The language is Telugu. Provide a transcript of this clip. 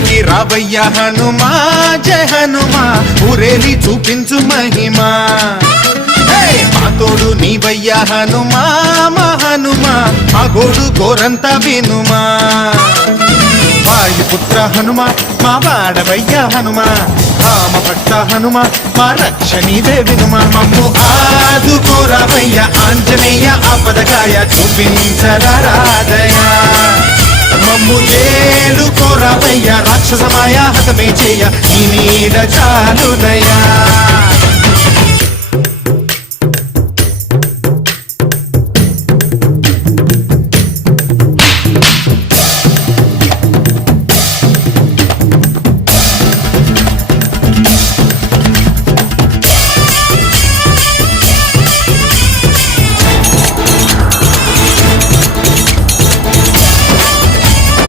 ఊరికి రావయ్య హనుమా జయ హనుమా ఊరేలి చూపించు మహిమా మా తోడు నీవయ్య హనుమా మా హనుమా మా గోడు గోరంత వినుమా వాయుపుత్ర హనుమా మా వాడవయ్య హనుమా రామభట్ట హనుమా మా రక్షణీదే వినుమా మమ్ము ఆదుకోరావయ్య ఆంజనేయ ఆపదగాయ చూపించరాదయ మమ్ము ఏలుకోరావయ్య రాక్షసమాయ హతమే చేయ ఈ నీడ చాలుదయా